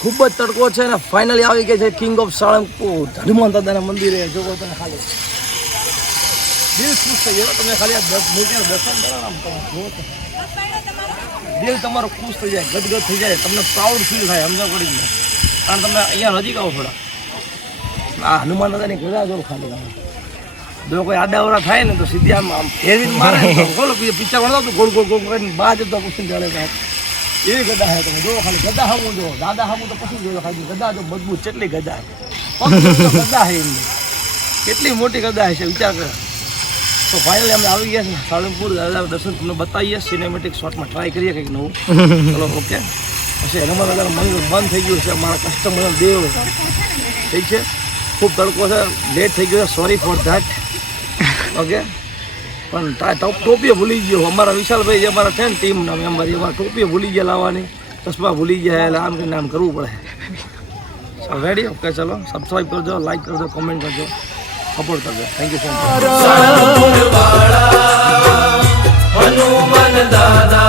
ખૂબ જ તડકો છે અને ફાઇનલી આવી ગઈ છે કિંગ ઓફ સાળંગપુર હનુમાન દાદાના મંદિરે. જોવો તમે ખાલી દિલ ખુશ થઈ ગયો. તમે ખાલી દસ દર્શન કરો આમ તમે જુઓ દિલ તમારું ખુશ થઈ જાય, ગદગદ થઈ જાય. તમને પ્રાઉડ ફીલ થાય સમજો પડી ગયો કારણ તમે અહીંયા નજીક આવો થોડા આ હનુમાન દાદાની ગદા જો ખાલી જો કોઈ આડાવડા થાય ને તો સીધી આમ આમ ફેરવીને મારે બોલો પિક્ચર વળતો ગોળ ગોળ ગોળ કરીને બહાર જતો પૂછીને જાણે એવી ગદા હે તમે. જોવો ખાલી ગદા હામું જો દાદા હામું તો પછી જોયો ખાલી. ગદા જો મજબૂત, કેટલી ગદા હે. ગદા હે એમની. કેટલી મોટી ગદા છે વિચાર કરો. તો ફાઇનલી અમે આવી ગયા છે સાળંગપુર દાદા દર્શન તમને બતાવીએ. સિનેમેટિક શોટમાં ટ્રાય કરીએ કંઈક નવું. ચલો ઓકે પછી હનુમાન દાદાનું મંદિર બંધ થઈ ગયું છે. અમારા કસ્ટમર દેવ ઠીક છે? ખૂબ તડકો છે. લેટ થઈ ગયો છે. સોરી ફોર ધેટ ઓકે પણ ટોપીએ ભૂલી ગયો અમારા વિશાલભાઈ અમારા છે ને ટીમના મેમ્બર અમારા ટોપીએ ભૂલી ગયા લાવવાની. ચશ્મા ભૂલી ગયા એટલે આમ કરીને આમ કરવું પડે. રેડી ઓકે ચલો. સબસ્ક્રાઈબ કરજો લાઈક કરજો કોમેન્ટ કરજો. સપોર્ટ કરજો. Thank you so much Hanuman Dada